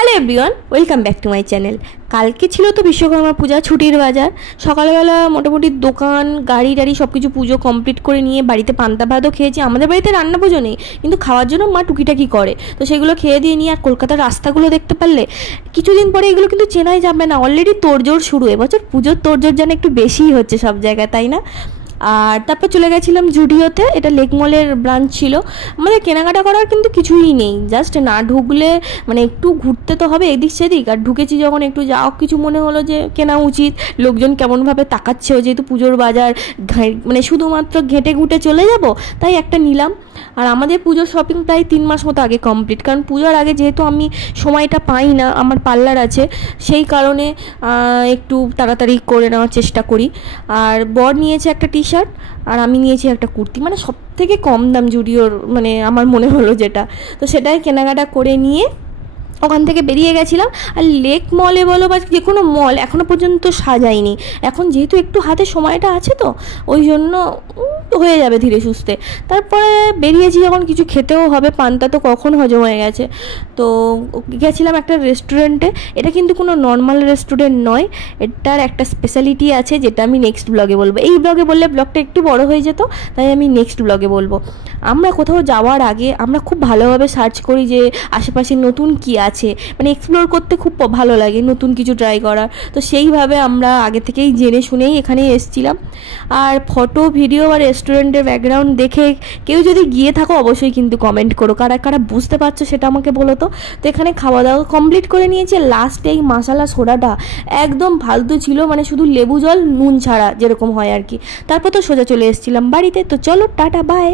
Hello everyone, welcome back to my channel. কালকে ছিল তো বিশ্বকর্মা পূজা, ছুটির বাজার। সকালবেলা মোটামুটি দোকান গাড়ি টাড়ি সব কিছু পুজো কমপ্লিট করে নিয়ে বাড়িতে পান্তা ভাতও খেয়েছি। আমাদের বাড়িতে রান্না পুজো নেই, কিন্তু খাওয়ার জন্য মা টুকিটাকি করে, তো সেগুলো খেয়ে দিয়ে নিয়ে। আর কলকাতার রাস্তাগুলো দেখতে পারলে কিছুদিন পরে এগুলো কিন্তু চেনাই যাবে না, অলরেডি তোড়জোড় শুরু। এবছর পুজোর তোড়জোড় যেন একটু বেশিই হচ্ছে সব জায়গায়, তাই না? আর তারপর চলে গেছিলাম জুডিওতে, এটা লেক মলের ব্রাঞ্চ ছিল। আমাদের কেনাকাটা করার কিন্তু কিছুই নেই, জাস্ট না ঢুকলে মানে একটু ঘুরতে তো হবে এদিক সেদিক। আর ঢুকেছি যখন একটু যাও কিছু মনে হলো যে কেনা উচিত, লোকজন কেমনভাবে তাকাচ্ছে, যেহেতু পুজোর বাজার মানে শুধুমাত্র ঘেঁটে ঘুটে চলে যাব, তাই একটা নিলাম। আর আমাদের পুজোর শপিং প্রায় 3 মাস মতো আগে কমপ্লিট, কারণ পুজোর আগে যেহেতু আমি সময়টা পাই না, আমার পার্লার আছে, সেই কারণে একটু তাড়াতাড়ি করে নেওয়ার চেষ্টা করি। আর বর নিয়েছে একটা টি শার্ট, আর আমি নিয়েছি একটা কুর্তি, মানে সব থেকে কম দাম জুডিওর, মানে আমার মনে হলো যেটা, তো সেটাই কেনাকাটা করে নিয়ে ওখান থেকে বেরিয়ে গেছিলাম। আর লেক মলে বলো বা যে কোনো মল এখনও পর্যন্ত সাজাইনি, এখন যেহেতু একটু হাতে সময়টা আছে, তো ওই জন্য হয়ে যাবে ধীরে সুস্থে। তারপরে বেরিয়েছি যখন, কিছু খেতেও হবে, পান্তা তো কখন হজম হয়ে গেছে। তো গেছিলাম একটা রেস্টুরেন্টে। এটা কিন্তু কোনো নর্মাল রেস্টুরেন্ট নয়, এটার একটা স্পেশালিটি আছে যেটা আমি নেক্সট ব্লগে বলবো। এই ব্লগে বললে ব্লগটা একটু বড় হয়ে যেত, তাই আমি নেক্সট ব্লগে বলবো। আমরা কোথাও যাওয়ার আগে আমরা খুব ভালোভাবে সার্চ করি যে আশেপাশে নতুন কী আছে, মানে এক্সপ্লোর করতে খুব ভালো লাগে নতুন কিছু ট্রাই করার। তো সেইভাবে আমরা আগে থেকেই জেনে শুনেই এখানেই এসেছিলাম। আর ফটো ভিডিও আর রেস্টুরেন্টের ব্যাকগ্রাউন্ড দেখে কেউ যদি গিয়ে থাকো অবশ্যই কিন্তু কমেন্ট করো, কারা কারা বুঝতে পারছো সেটা আমাকে বলো তো। তো এখানে খাওয়া দাওয়া কমপ্লিট করে নিয়েছি। লাস্টে এই মশালা সোডাটা একদম ফালতু ছিল, মানে শুধু লেবু জল নুন ছাড়া যেরকম হয় আর কি। তারপর তো সোজা চলে এসেছিলাম বাড়িতে। তো চলো টাটা বাই।